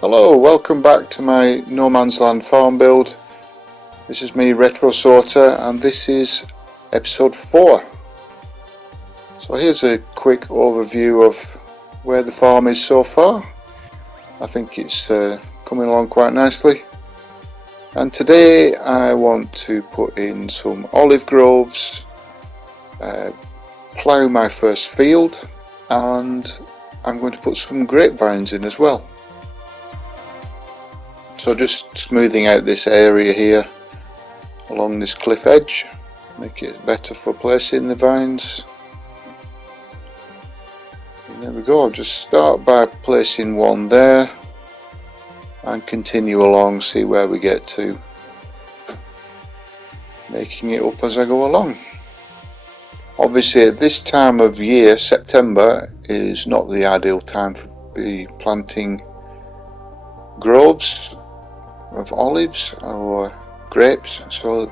Hello, welcome back to my No Man's Land farm build. This is me, Retrosorter, and this is episode 4. So here's a quick overview of where the farm is so far. I think it's coming along quite nicely. And today I want to put in some olive groves, plough my first field, and I'm going to put some grapevines in as well. So just smoothing out this area here along this cliff edge, make it better for placing the vines. And there we go, I'll just start by placing one there and continue along, see where we get to, making it up as I go along. Obviously at this time of year, September, is not the ideal time for be planting groves of olives or grapes, so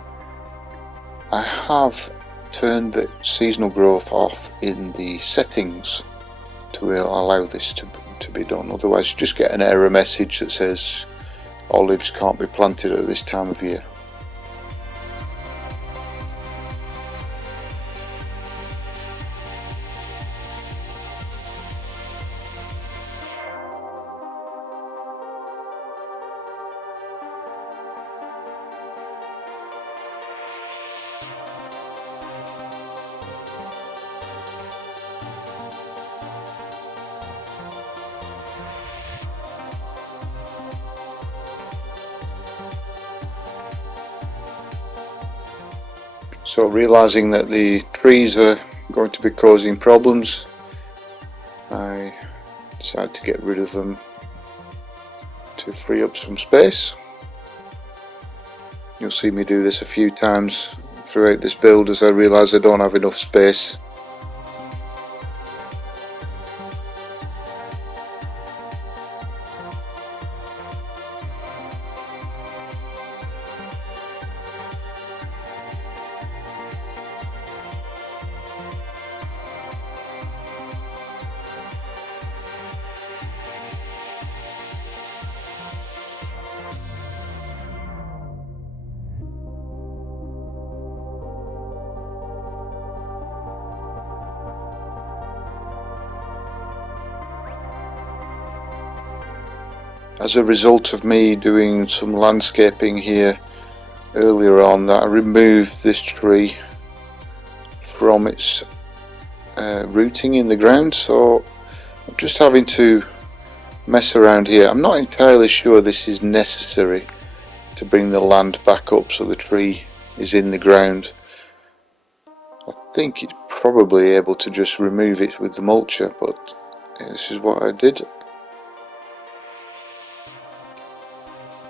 I have turned the seasonal growth off in the settings to allow this to be done. Otherwise you just get an error message that says olives can't be planted at this time of year. So realising that the trees are going to be causing problems, I decided to get rid of them to free up some space. You'll see me do this a few times throughout this build as I realise I don't have enough space. As a result of me doing some landscaping here earlier on, that I removed this tree from its rooting in the ground, so I'm just having to mess around here. I'm not entirely sure this is necessary to bring the land back up so the tree is in the ground. I think it's probably able to just remove it with the mulcher, but this is what I did.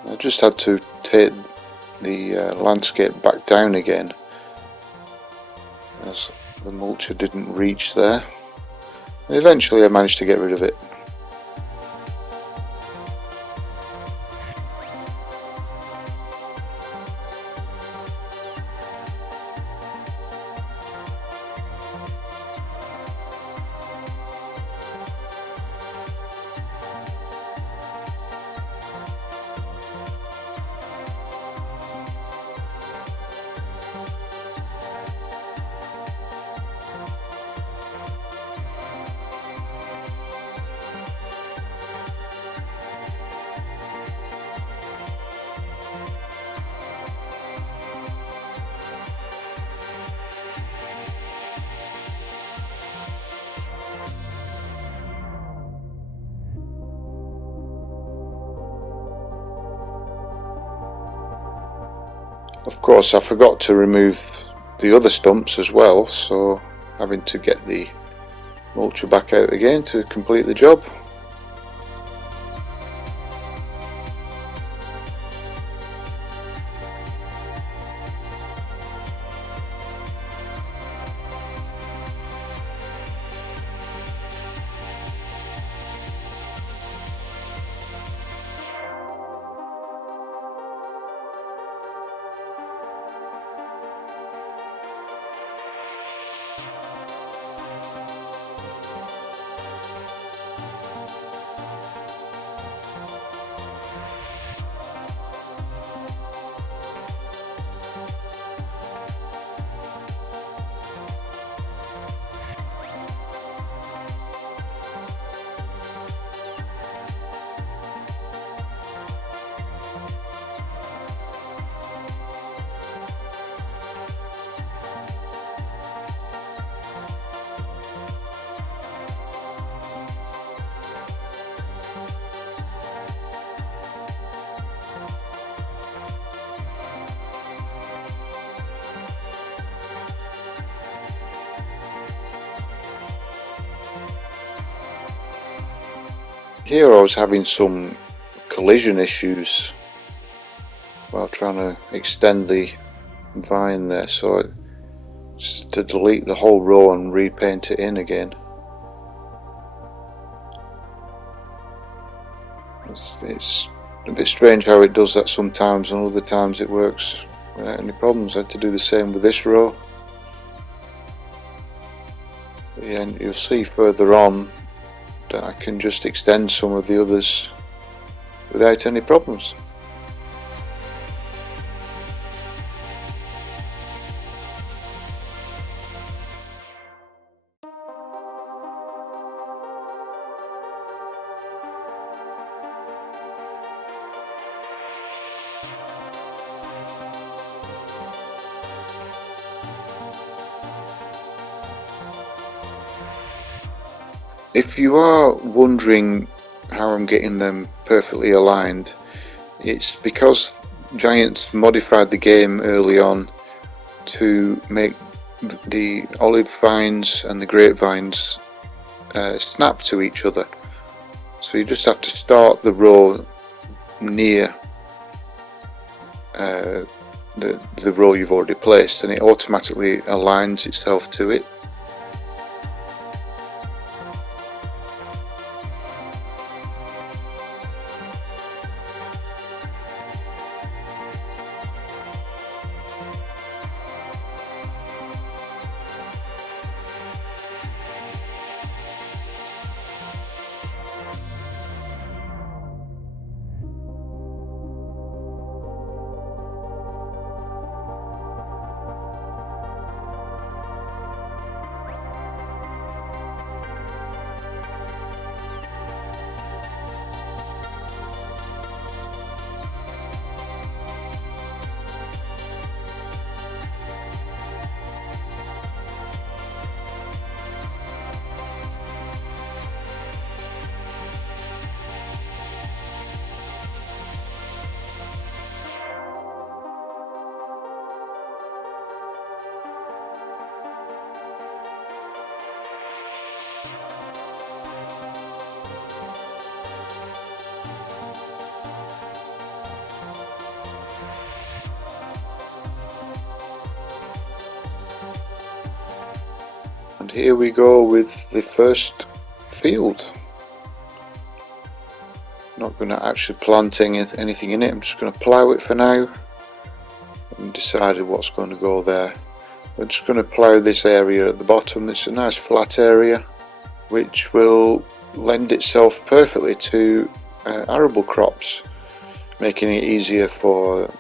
I just had to take the landscape back down again as the mulcher didn't reach there, and eventually I managed to get rid of it. Of course I forgot to remove the other stumps as well, so having to get the mulcher back out again to complete the job. Here I was having some collision issues while trying to extend the vine there, so just to delete the whole row and repaint it in again. It's a bit strange how it does that sometimes, and other times it works without any problems. I had to do the same with this row. But yeah, and you'll see further on that I can just extend some of the others without any problems. If you are wondering how I'm getting them perfectly aligned, it's because Giants modified the game early on to make the olive vines and the grapevines snap to each other. So you just have to start the row near the row you've already placed, and it automatically aligns itself to it. And here we go with the first field. Not going to actually plant anything in it, I'm just going to plough it for now and decided what's going to go there. We're just going to plough this area at the bottom. It's a nice flat area which will lend itself perfectly to arable crops, making it easier for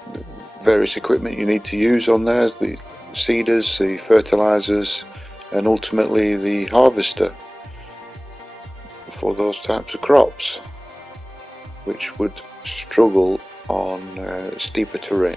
various equipment you need to use on there, the seeders, the fertilizers, and ultimately the harvester for those types of crops which would struggle on steeper terrain.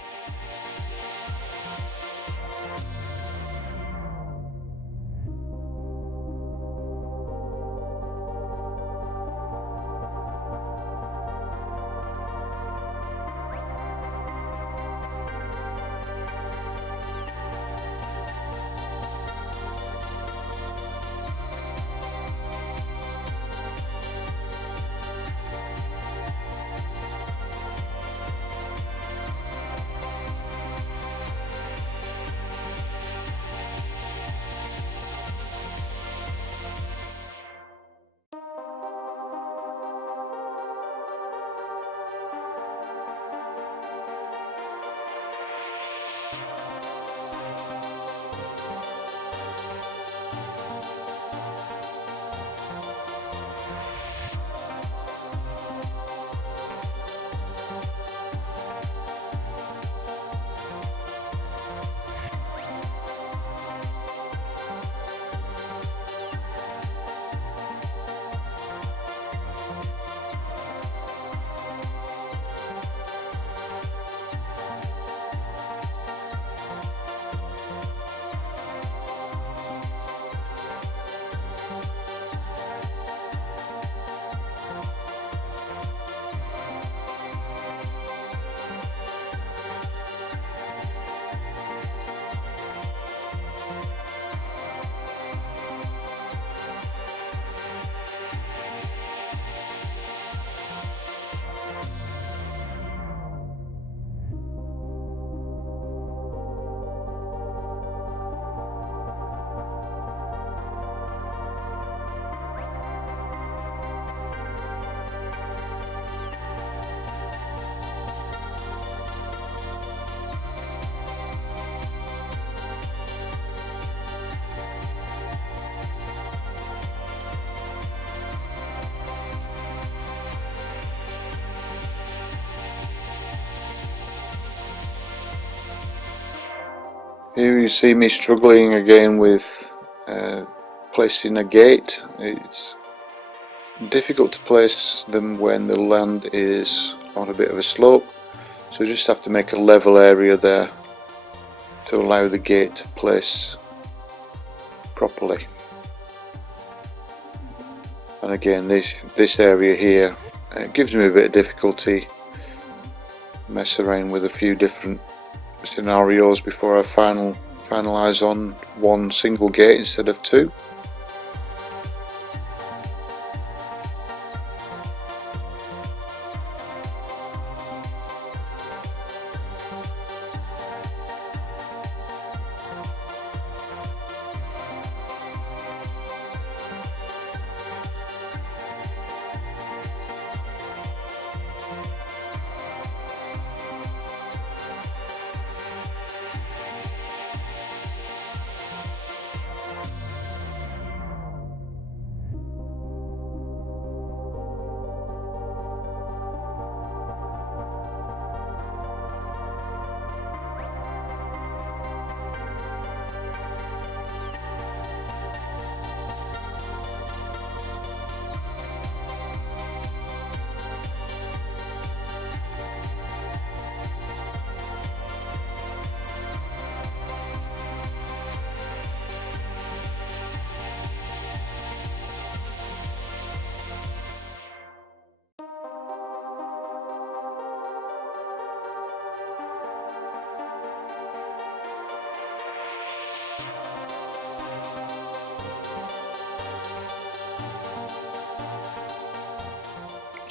Here you see me struggling again with placing a gate. It's difficult to place them when the land is on a bit of a slope, so you just have to make a level area there to allow the gate to place properly. And again, this area here gives me a bit of difficulty. Mess around with a few different scenarios before I finalise on one single gate instead of two.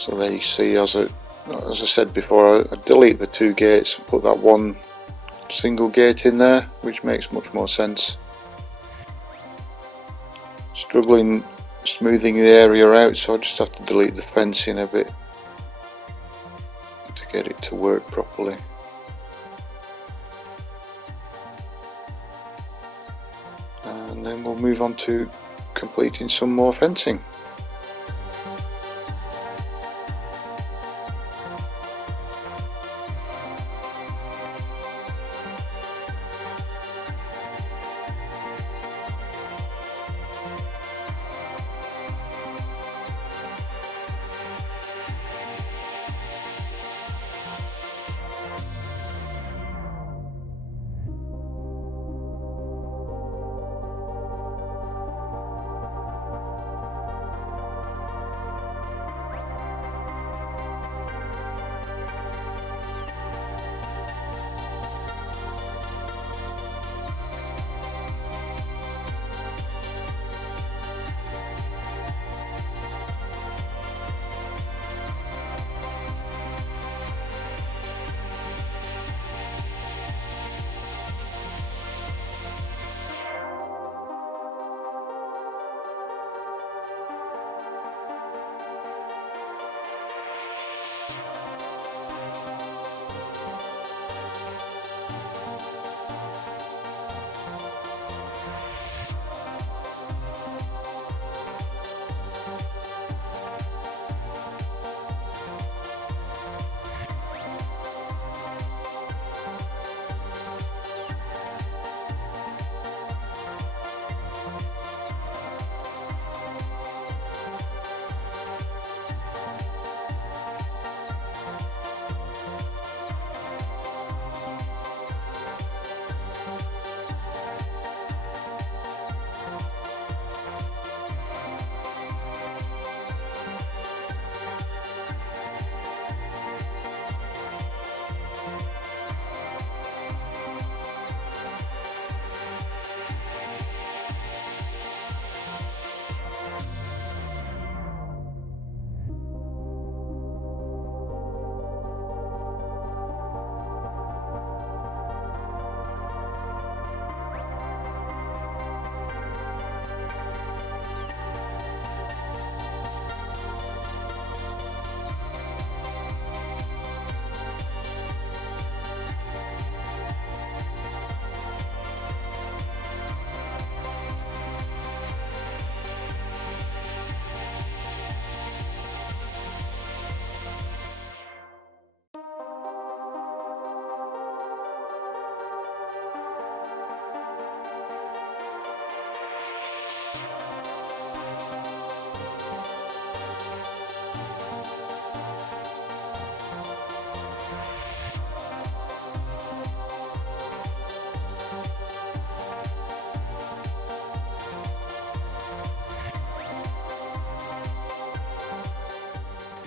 So there you see, as I said before, I delete the two gates and put that one single gate in there, which makes much more sense. Struggling smoothing the area out, so I just have to delete the fencing a bit to get it to work properly. And then we'll move on to completing some more fencing.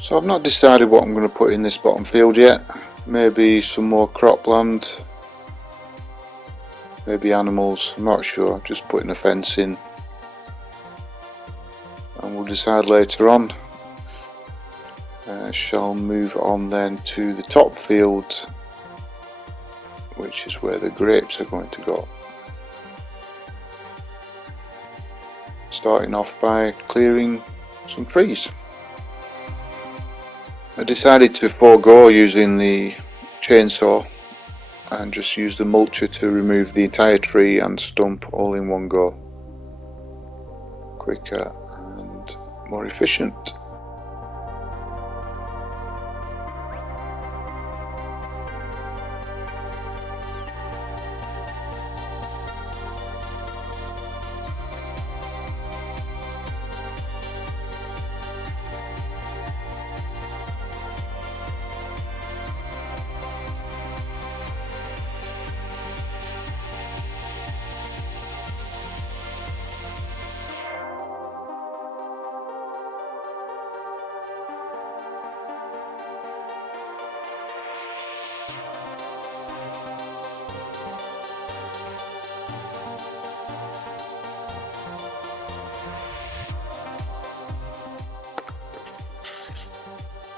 So I've not decided what I'm going to put in this bottom field yet. Maybe some more cropland, maybe animals, I'm not sure. I'm just putting a fence in and we'll decide later on. Shall move on then to the top field, which is where the grapes are going to go. Starting off by clearing some trees. I decided to forego using the chainsaw and just use the mulcher to remove the entire tree and stump all in one go. Quicker and more efficient.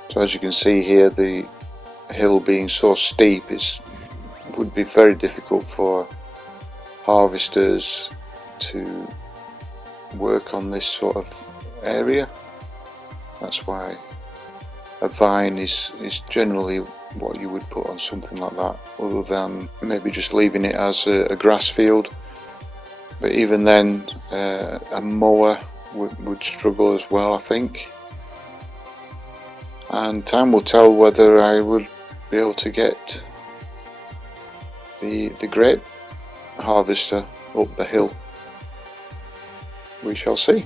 So as you can see here, the hill being so steep, it would be very difficult for harvesters to work on this sort of area. That's why a vine is generally what you would put on something like that, other than maybe just leaving it as a grass field. But even then, a mower would struggle as well, I think. And time will tell whether I would be able to get the grape harvester up the hill. We shall see.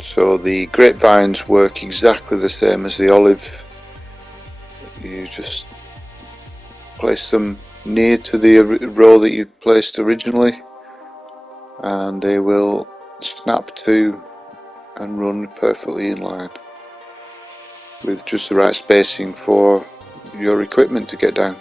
So the grapevines work exactly the same as the olive. You just place them near to the row that you placed originally and they will snap to and run perfectly in line with just the right spacing for your equipment to get down.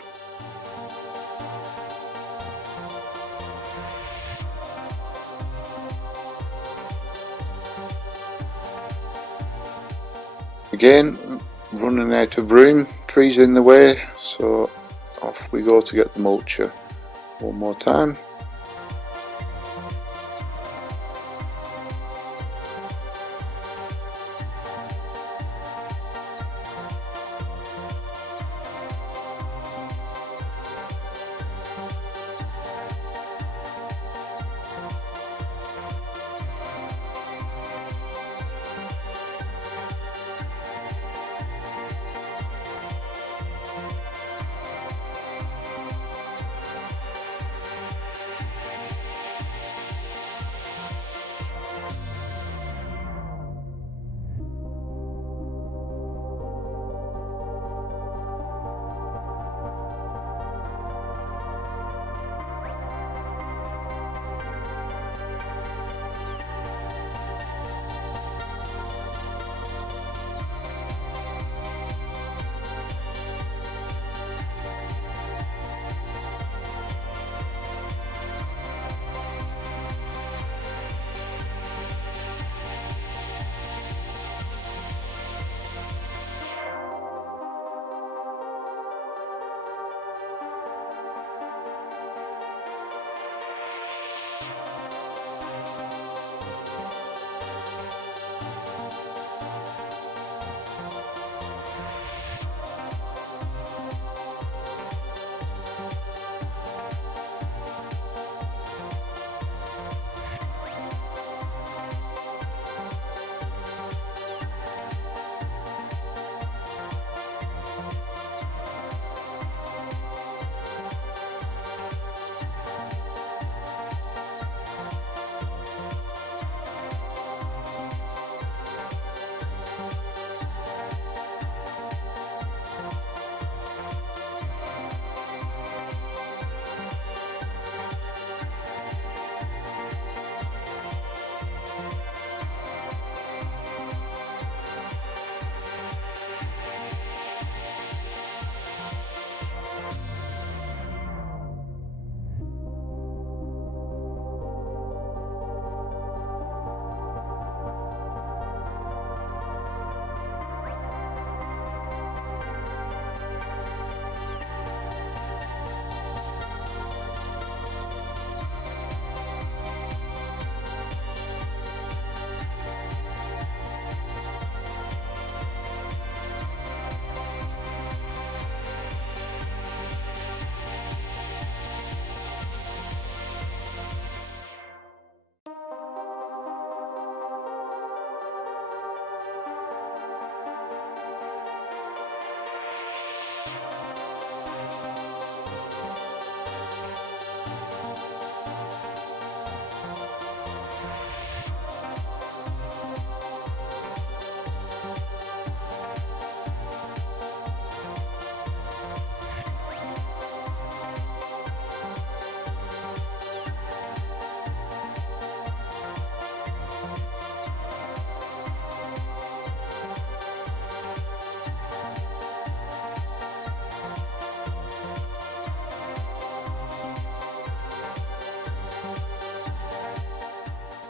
Again, running out of room, trees in the way, so off we go to get the mulcher one more time.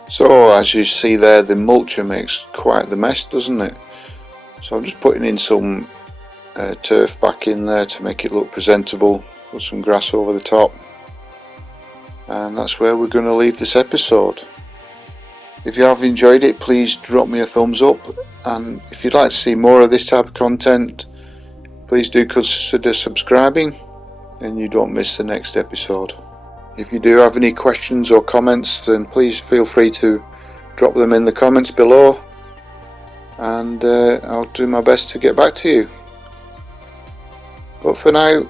So as you see there, the mulcher makes quite the mess, doesn't it? So I'm just putting in some turf back in there to make it look presentable, put some grass over the top, and that's where we're going to leave this episode. If you have enjoyed it, please drop me a thumbs up, and if you'd like to see more of this type of content, please do consider subscribing and you don't miss the next episode. If you do have any questions or comments, then please feel free to drop them in the comments below, and I'll do my best to get back to you. But for now,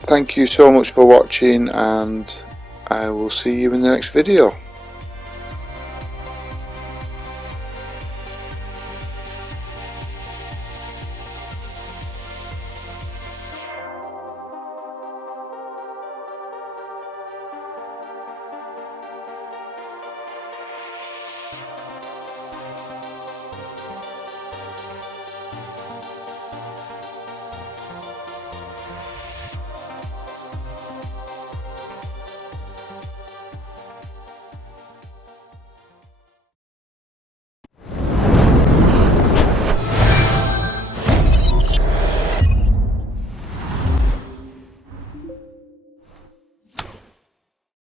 thank you so much for watching, and I will see you in the next video.